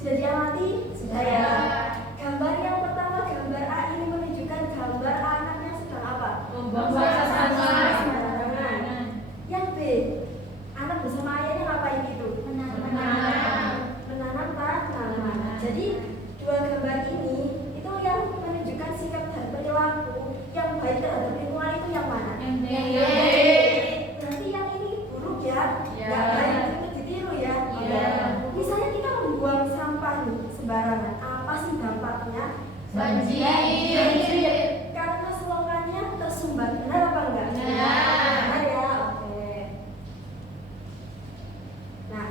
Sudah diamati? Sudah. Ya. Gambar yang pertama, gambar A ini menunjukkan gambar anak yang sedang apa? Membuang sampah. Sembarangan. Yang B, anak bersama ayahnya ngapain itu? Menanam tanaman. Jadi dua gambar ini itu yang menunjukkan sikap dan perilaku yang baik terhadap lingkungan itu yang mana? Yang D. Berarti yang ini buruk ya? Ya. Nggak baik itu ditiru ya? Ya. Misalnya kita membuang sampah nih sembarangan, apa sih dampaknya? Banjir. Karena slogannya tersumbat, benar apa enggak? Benar. Benar ya, oke. Nah,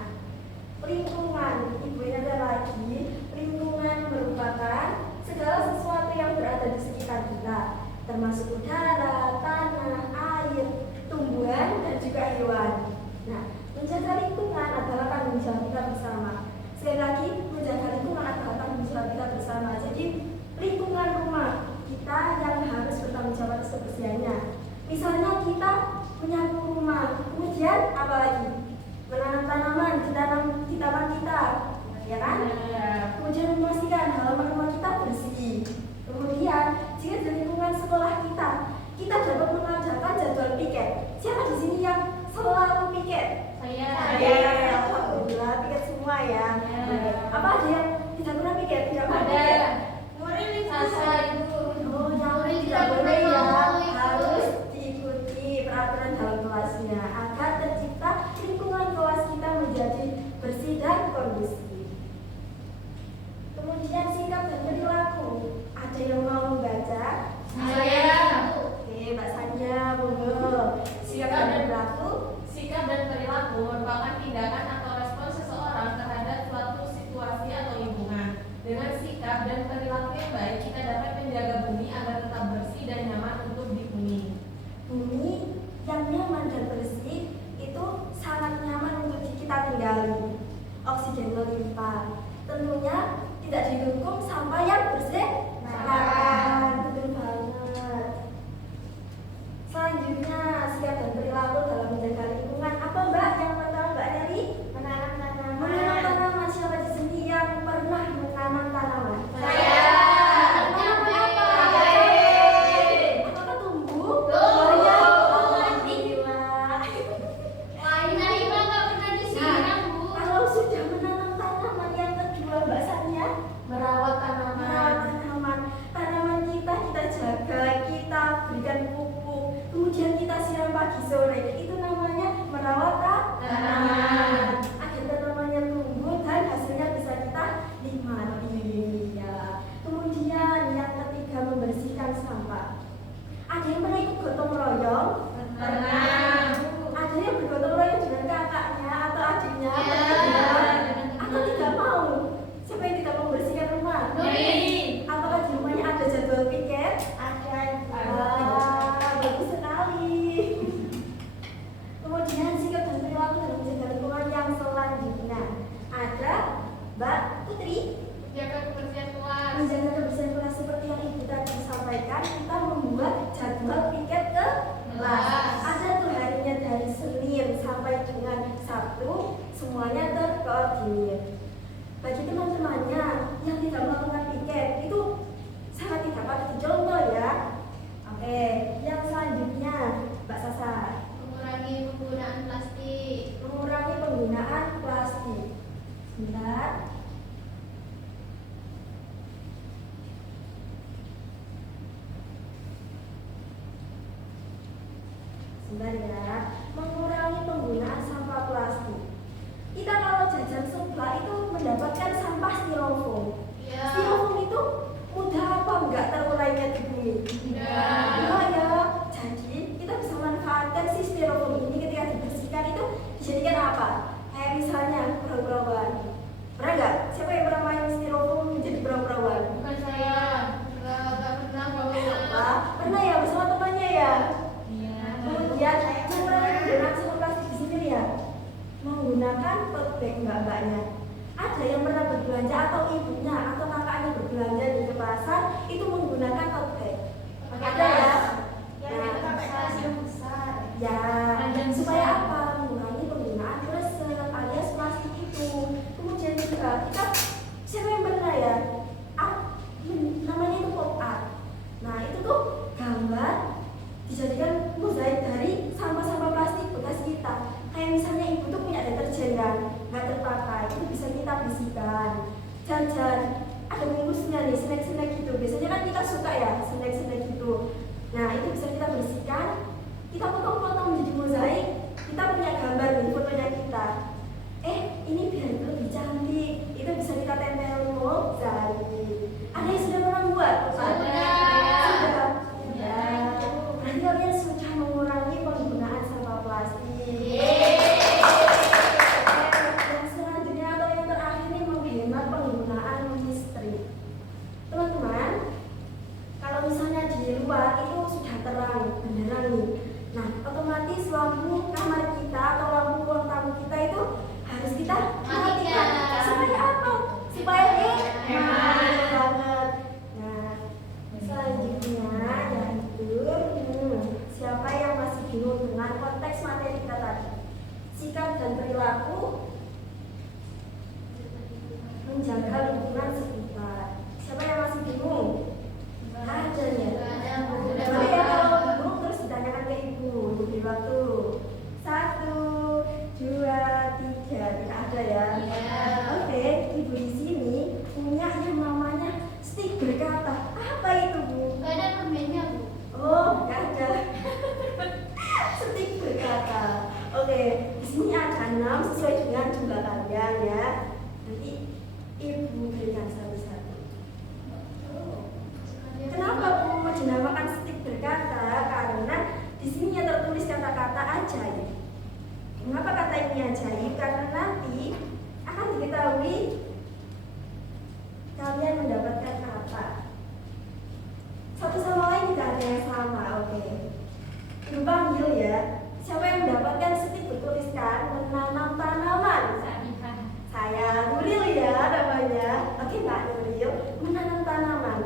lingkungan, ibu ini ada lagi. Lingkungan merupakan segala sesuatu yang berada di sekitar kita, termasuk udara, tanah, air, tumbuhan, dan juga hewan. Nah, menjaga lingkungan adalah tanggung jawab kita bersama. Sekali lagi, menjaga lingkungan adalah tanggung jawab kita bersama. Jadi, lingkungan rumah kita yang harus bertanggung jawab atas kebersihannya. Misalnya kita menyapu rumah, kemudian apa lagi? Menanam tanaman di taman kita, ya kan? Kemudian memastikan halaman rumah kita bersih. Kemudian jika di lingkungan sekolah kita dapat mengadakan jadwal piket. Siapa di sini yang selalu piket? Saya. Alhamdulillah piket semua ya. Apa ada yang tidak pernah piket? Tidak pernah Ada. piket? Sasa itu. Oh, yang tidak boleh ya. Harus diikuti peraturan dalam kelasnya agar tercipta lingkungan kelas kita menjadi bersih dan kondusif. Kemudian sikap dan perilaku. Ada yang mau membaca? Saya. Oke, Mbak Sanya, monggo. Sikap dan perilaku. Sikap dan perilaku merupakan tindakan atau respon seseorang terhadap suatu situasi atau lingkungan. Dengan sikap dan perilaku yang baik, kita dapat menjaga bumi agar tetap bersih dan nyaman untuk dihuni. Bumi yang nyaman dan bersih itu sangat nyaman untuk kita tinggali. Oksigen melimpah. Tentunya tidak didukung sampah yang berserakan. Betul banget. Selanjutnya, sikap dan perilaku dalam menjaga lingkungan. Apa Mbak yang pertama Mbak Neri? Menanam tanaman. Menanam tanaman. Siapa di sini yang pernah menanam tanaman? Saya. Tanaman apa? Apakah tumbuh? Tumbuh. Banyak. Alhamdulillah. Kalau sudah menanam tanaman, yang kedua Mbak Sanya Merawat merawat tanaman. tanaman. Tanaman kita jaga, kita berikan pupuk, kemudian kita siram pagi sore. Itu namanya merawat Tanaman. agar tanamannya tumbuh dan hasilnya bisa kita nikmati. Ya. Kemudian yang ketiga, membersihkan sampah. Ada yang pernah ikut gotong royong? Pernah. Ada yang bergotong royong dengan kakaknya atau adiknya? Ya. Atau tidak mau? Siapa yang tidak mau membersihkan rumah? Nuri. Apakah di rumahnya ada jadwal piket? Ada. Bagus sekali. Kemudian sikap dan perilaku dalam menjaga lingkungan yang selanjutnya ada Mbak Putri. Jaga kebersihan kelas. Menjaga kebersihan kelas seperti yang Ibu tadi sampaikan, kita membuat jadwal piket ke kelas. Ada tuh harinya dari Senin sampai dengan Sabtu, semuanya terkoordinir. Bagi teman-temannya yang tidak melakukan piket itu sangat tidak patut dicontoh ya. Oke, yang selanjutnya Mbak Sasa, Mengurangi penggunaan plastik. mengurangi penggunaan plastik. Sebentar. Sebentar ya. Mengurangi penggunaan sampah plastik. Kita kalau jajan seblak itu mendapatkan sampah styrofoam. Iya. Styrofoam itu mudah apa enggak terurainya di bumi? Tidak. Enggak ya. Jadi kita bisa manfaatkan si styrofoam ini ketika dibersihkan itu dijadikan apa? Kayak misalnya perahu-perahuan. Pernah nggak? Siapa yang pernah main styrofoam menjadi perahu-perahuan? Bukan saya. Enggak pernah bawa. Pernah ya bersama temannya ya. Iya. Kemudian mengurangi penggunaan sampah plastik di sini ya. Menggunakan tote bag mbak-mbaknya. Ada yang pernah berbelanja atau ibunya atau kakaknya berbelanja di pasar itu menggunakan tote bag. Ada ya? Yang besar. Ya, Panjang supaya besar. apa? Mengurangi penggunaan kresek alias plastik itu. Kemudian juga kita nih snack-snack gitu. Biasanya kan kita suka ya snack-snack gitu. Nah itu bisa kita bersihkan, kita potong-potong menjadi mozaik. Kita punya gambar nih fotonya kita. Ini biar lebih cantik. Itu bisa kita tempel mozaik. Ada yang sudah pernah buat? Sudah. Berarti kalian sudah mengurangi penggunaan sampah plastik. Yang selanjutnya atau yang terakhir ini menghemat penggunaan listrik. Teman-teman, kalau misalnya di luar itu sudah terang, beneran nih. Nah, otomatis lampu kamar kita atau lampu ruang tamu kita itu harus kita matikan. Supaya apa? Supaya hemat banget. Nah, selanjutnya yaitu siapa yang masih bingung dengan konteks materi kita tadi? Sikap dan perilaku menjaga lingkungan sekitar. Siapa yang masih bingung? Ada ya? Boleh ya kalau bingung terus ditanyakan ke ibu. Beri waktu 1, 2, 3. Tidak ada ya? Oke, ibu di sini punya yang namanya stik berkata. Apa itu bu? Gak ada permennya bu. Oh, nggak ada. Stik berkata. Oke, di sini ada 6 sesuai dengan jumlah kalian ya. Nanti ibu berikan satu-satu. Kenapa bu dinamakan stik berkata? Karena di sini yang tertulis kata-kata ajaib. Mengapa kata ini ajaib? Karena nanti akan diketahui kalian mendapatkan apa. Satu sama lain tidak ada yang sama. Oke. Ibu panggil ya. Siapa yang mendapatkan stik bertuliskan menanam tanaman? Saya Nuril ya namanya. Oke Mbak Nuril, menanam tanaman.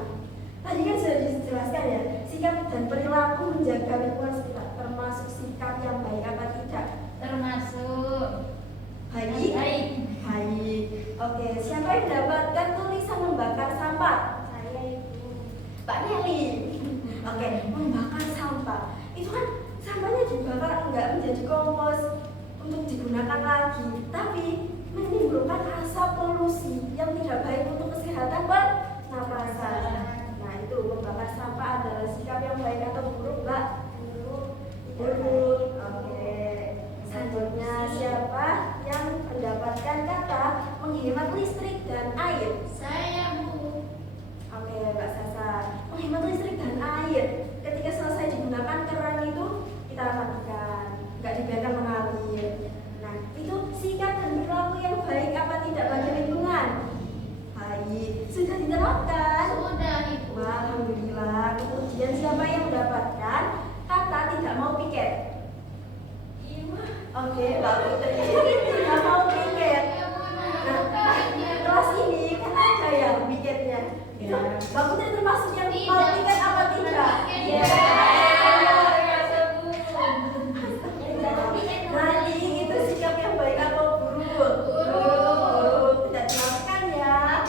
Tadi kan sudah dijelaskan ya, sikap dan perilaku menjaga lingkungan sekitar, termasuk sikap yang baik apa tidak? Termasuk Baik. Oke, siapa yang mendapatkan tulisan membakar sampah? saya ibu. Mbak Nelly. Oke, membakar sampah. Itu kan sampahnya dibakar enggak menjadi kompos untuk digunakan lagi, tapi menimbulkan asap polusi yang tidak baik untuk kesehatan pernapasan. Nah, itu membakar sampah adalah sikap yang baik atau buruk, Mbak? Buruk. Oke. Selanjutnya siapa yang mendapatkan kata menghemat listrik dan air? Saya bu. Oke, Mbak Sasa. Menghemat listrik dan air. Ketika selesai digunakan keran itu kita matikan, nggak dibiarkan mengalir. Nah, itu sikap dan perilaku yang baik apa tidak bagi lingkungan? Baik. Sudah diterapkan? Sudah ibu. Wah, alhamdulillah. Kemudian siapa yang mendapatkan kata tidak mau piket? Oke, Mbak Putri. Tidak mau piket. Nah, kelas ini kan ada ya piketnya. Itu Mbak Putri termasuk yang mau piket apa tidak? Nanti itu sikap yang baik atau buruk? Buruk. Tidak dilakukan ya.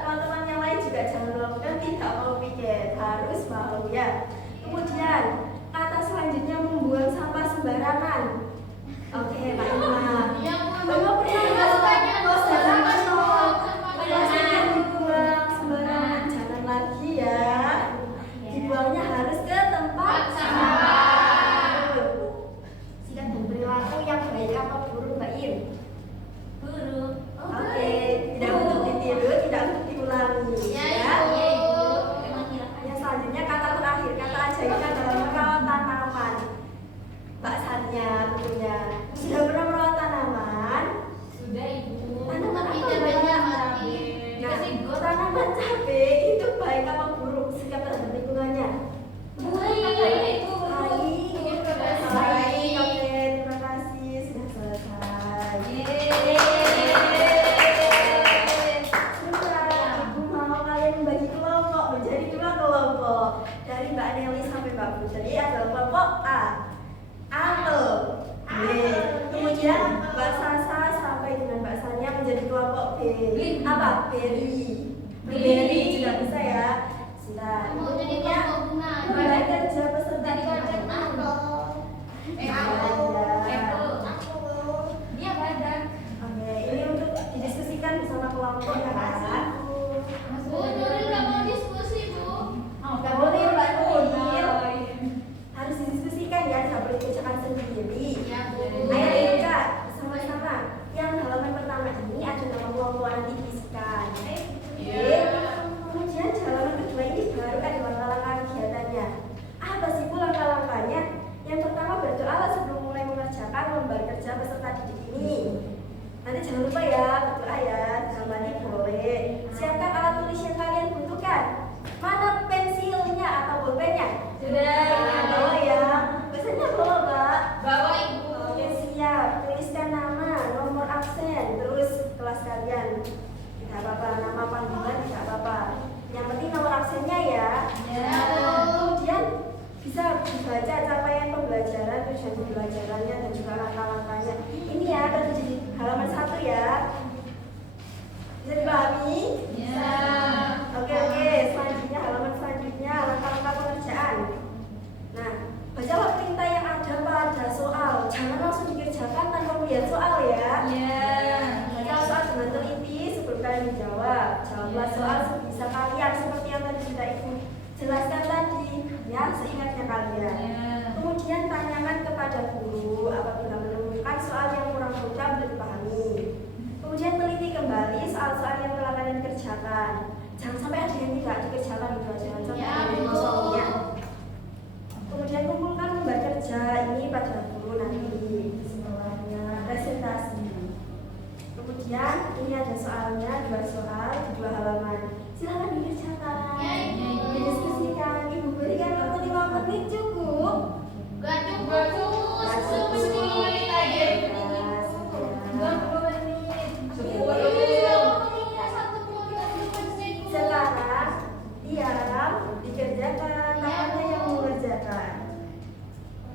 Teman-teman yang lain juga jangan melakukan tidak mau piket, harus mau ya. Kemudian kata selanjutnya membuang sampah sembarangan. Oke, Pak Imam. Bapak pernah jangan dibuang sembarangan, jangan lagi ya. Dibuangnya harus ke tempat sampah. Sikap dan perilaku yang baik apa buruk, Mbak Im? Buruk. Oke, tidak untuk ditiru, tidak untuk diulangi ya. Yang selanjutnya kata terakhir, kata ajaibnya adalah merawat tanaman. Mbak Sania tentunya sudah pernah merawat tanaman. Sudah ibu. Tanaman apa? Cabenya mati. Nah, tanaman cabe itu baik apa buruk sikap terhadap lingkungannya? Baik. Oke, terima kasih sudah selesai. Sudah, Ibu mau kalian membagi kelompok menjadi 2 kelompok. Dari Mbak Nelly sampai Mbak Putri adalah kelompok A. Apel. B. Kemudian Mbak Sasa sampai dengan Mbak Sania menjadi kelompok B. Apa? Berry. Berry juga bisa ya. Sudah. Mau jadi kelompok bunga. Mulai kerja peserta dididik. Dia badan. Oke, ini untuk didiskusikan bersama kelompok ya kan? Bu Nuril nggak mau untuk dipahami. Kemudian teliti kembali soal-soal yang telah kalian kerjakan. Jangan sampai ada yang tidak dikerjakan gitu aja. Jangan sampai ada yang soalnya. Kemudian kumpulkan lembar kerja ini pada guru nanti setelahnya presentasi. Kemudian ini ada soalnya, 2 soal di 2 halaman. Silakan dikerjakan. Didiskusikan. Ibu berikan waktu 5 menit cukup. Gak cukup. 10 menit aja. 20 menit. 10 Sekarang diam, dikerjakan. Tangannya yang mengerjakan.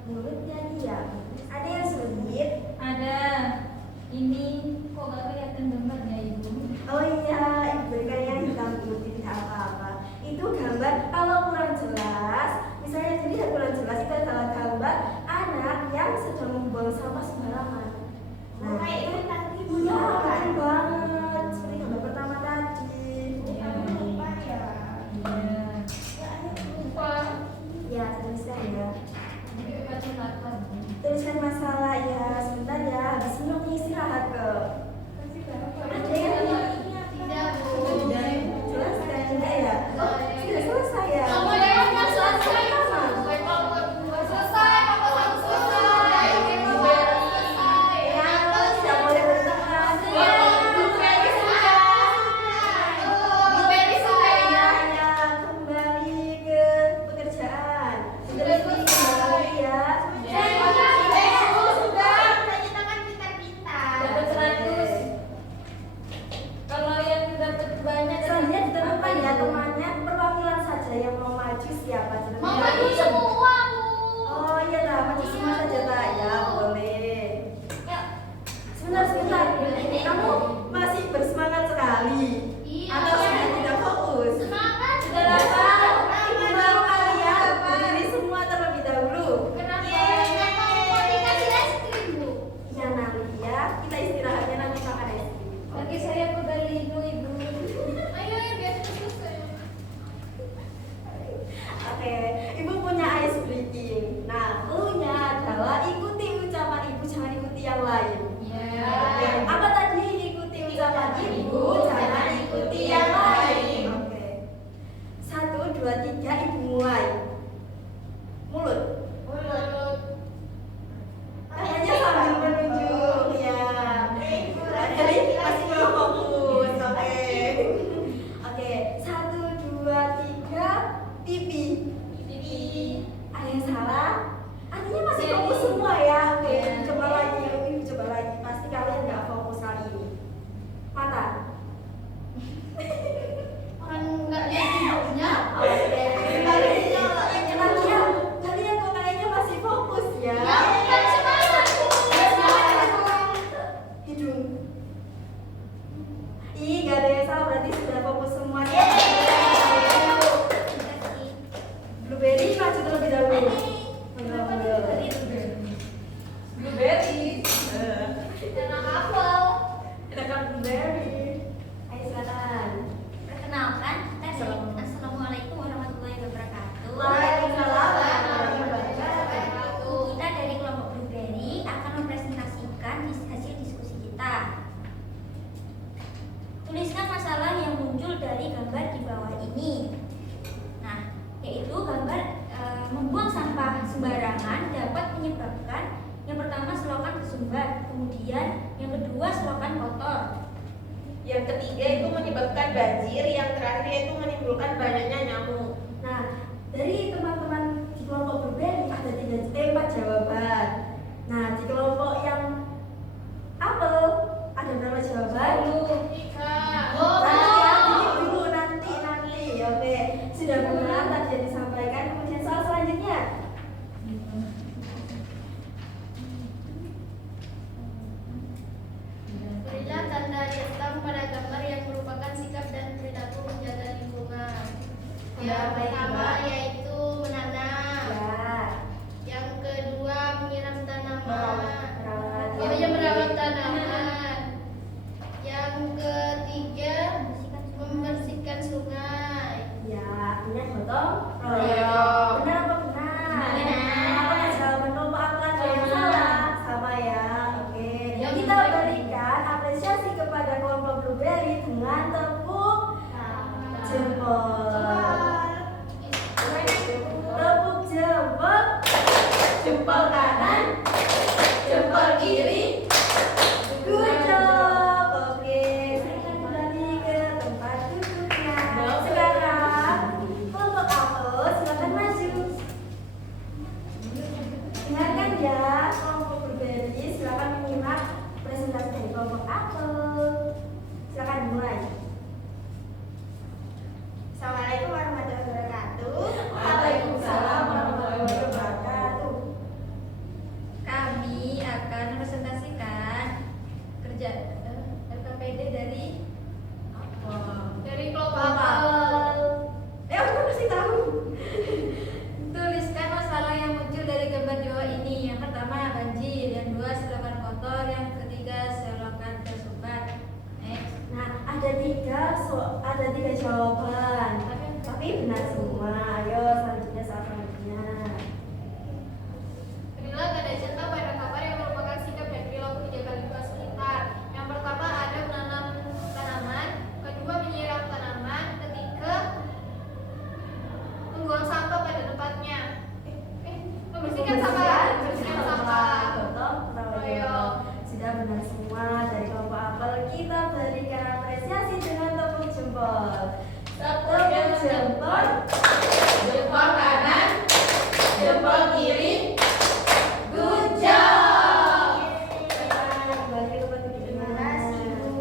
Mulutnya diam. Ada yang sulit? Ada. Ini kok gak kelihatan gambarnya ibu? Oh iya, ibu berikan yang hitam putih, tidak apa-apa. Itu gambar kalau kurang jelas, misalnya jadi kurang jelas itu adalah gambar anak yang sedang membuang sampah sembarangan. Nah, Kayak itu nanti iya, keren banget. Seperti gambar pertama tadi. Lupa ya. Iya. Lupa. Ya, tuliskan ya. Silakan. Tuliskan masalah ya, sebentar ya. Habis ini waktu istirahat ke. Ada yang Tidak, Bu. jelaskan enggak ya? Oh, sudah selesai ya. Kamu ada yang nggak selesai? Sama. Selesai, kamu harus selesai. Selesai. Ya, tidak boleh berteman. Ya, kembali ke pekerjaan. Sudah kembali ya. Dapat 100. Kalau yang dapat banyak Selanjutnya ditentukan ya temannya, perwakilan saja yang mau maju siapa. mau maju semua, Bu. Oh iya lah, maju semua saja tak ya, boleh. Ya. Sebentar. Kamu masih bersemangat sekali. Iya. Atau sudah tidak fokus? Semangat. Sudah dapat. Ibu mau kalian berdiri semua terlebih dahulu. Kenapa? Mau dikasih es krim, Bu? Ya nanti ya, kita istirahatnya nanti makan es krim. Bagi saya pegali ibu. Ayo ya biar selesai. Oke, ibu punya ice breaking. Nah, clue-nya adalah ikuti ucapan ibu, jangan ikuti yang lain. Oke, apa tadi? Ikuti ucapan ibu, jangan ikuti yang lain. Oke. 1, 2, 3, ibu mulai. Mulut. Kayaknya sambil menunjuk ya. Jadi masih belum fokus. Oke. 1, 2, 3, pipi. Ada yang salah? Artinya masih fokus semua ya. Oke, coba lagi. Ibu coba lagi. Pasti kalian nggak fokus kali ini. Mata. Orang nggak lihat hidungnya. Oke. Kalian kok kayaknya masih fokus ya. Ya, kan semangat, Bu. Hidung. Ih, gak ada yang salah, berarti sudah fokus semua. Blueberry maju terlebih dahulu. Blueberry. Enak apel. Enakan blueberry. Ayo silakan. Perkenalkan, Assalamualaikum warahmatullahi wabarakatuh. Waalaikumsalam warahmatullahi wabarakatuh. Kita dari kelompok Blueberry akan mempresentasikan hasil diskusi kita. Tuliskan masalah yang muncul dari gambar di bawah ini. Nah, yaitu gambar membuang sampah sembarangan dapat menyebabkan yang pertama selokan tersumbat, kemudian yang kedua selokan kotor. Yang ketiga itu menyebabkan banjir, yang terakhir itu menimbulkan banyaknya nyamuk. Nah, dari teman-teman di kelompok Blueberry ada 4 jawaban. Nah, di kelompok yang apel ada berapa jawaban? Nanti ya, dikit dulu nanti. Oke, sudah benar tadi yang disampaikan. Kemudian soal selanjutnya. Berilah tanda hitam pada gambar yang merupakan sikap dan perilaku menjaga lingkungan. Yang pertama yaitu menanam. Ya. Yang kedua menyiram tanaman. Merawat. Oh ya, merawat tanaman. Yang ketiga membersihkan sungai. Ya, artinya gotong Royong. Benar apa benar? Benar. Apa jawaban kelompok apa ada yang salah? Sama ya. Oke. Yang Kita beri ada tiga jawaban, tapi benar semua. Ayo selanjutnya soal selanjutnya. Inilah tanda cinta pada kabar yang merupakan sikap dan perilaku menjaga lingkungan sekitar. Yang pertama ada menanam tanaman, kedua menyiram tanaman, ketiga membuang sampah pada tempatnya. Membersihkan sampah. Gotong royong. Sudah benar semua dari kelompok apel. Kita berikan apresiasi dengan tepuk jempol. Tepuk jempol. Jempol kanan, jempol kiri. Good job. Kembali ke tempat duduk. Terima kasih, Bu.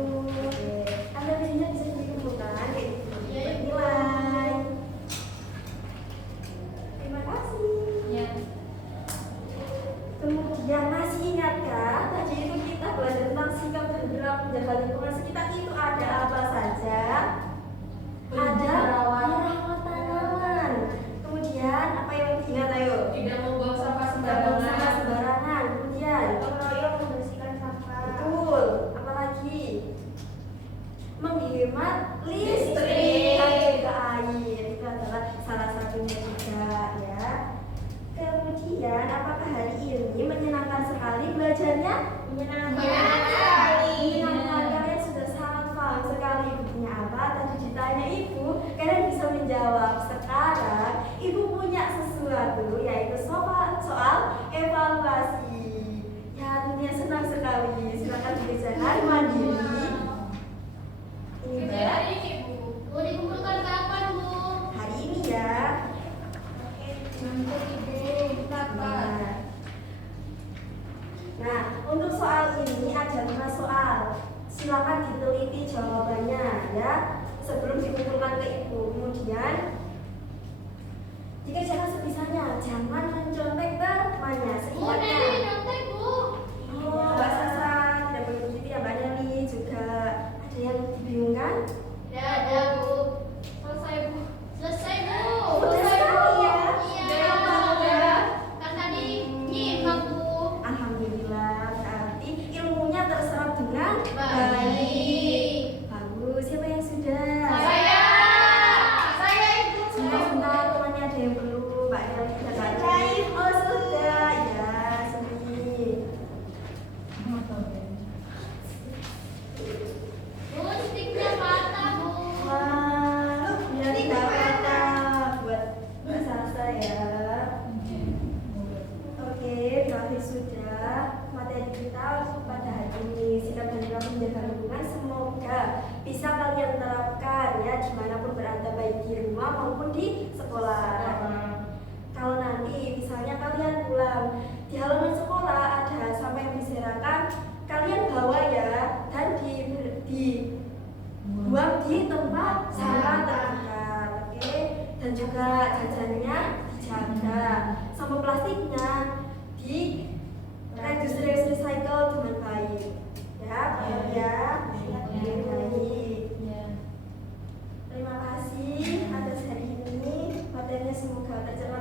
Anda bisa dikumpulkan bernilai. Terima kasih. Ya. Kemudian masih ingatkah tadi itu kita belajar tentang sikap dan perilaku menjaga lingkungan sekitar itu ada apa saja? Ada merawat tanaman. Kemudian apa yang diingat ayo? Tidak membuang sampah Tidak buang sampah sembarangan. sembarangan. Kemudian Gotong royong membersihkan sampah. betul. Apalagi menghemat Listrik. dan juga air itu adalah salah satunya juga ya. Kemudian apakah hari ini menyenangkan sekali belajarnya? Menyenangkan sekali. Menyenangkan, kalian sudah sangat paham sekali buktinya apa. Tadi ditanya ibu, kalian bisa menjawab. Sekarang ibu punya sesuatu yaitu soal evaluasi. Ya tentunya senang sekali. Silakan dikerjakan mandiri. Ini Kerja Mbak. hari ini, Bu. Mau dikumpulkan kapan, Bu? Hari ini ya. Mantap, Ibu. Nah, untuk soal ini ada 5 soal. Silakan diteliti jawabannya ya sebelum dikumpulkan ke ibu. Kemudian dikerjakan sebisanya, jangan mencontek temannya. Bu, Nelly nyontek, Bu. Oh, Mbak Sasa tidak boleh begitu ya, Mbak Nelly juga. Ada yang dibingungkan? Tidak ada, Bu. Selesai, Bu. Selesai, Bu. Selesai sekali ya. Iya. Sudah. Kan tadi nyimak, Bu. Alhamdulillah, berarti ilmunya terserap dengan Baik. Bagus, siapa yang sudah? Saya. Saya, Ibu. Sebentar, temannya ada yang perlu Mbak Nelly dan Mbak Nelly. Oh sudah, ya sini. Bu, sticknya patah, Bu. Wah, biar tidak apa buat Mbak Salsa ya. Oke, berakhir sudah materi kita pada hari ini. Sikap dan perilaku menjaga lingkungan semoga bisa kalian terapkan ya dimanapun berada, baik di rumah maupun di sekolah. Kalau nanti misalnya kalian pulang di halaman sekolah ada sampah yang berserakan, kalian bawa ya dan dibuang di tempat sampah terdekat, oke? Dan juga jajannya dijaga, sampah plastiknya di reduce recycle dengan baik, ya, ya. Dengan baik. Terima kasih atas hari ini, materinya semoga tercerahkan.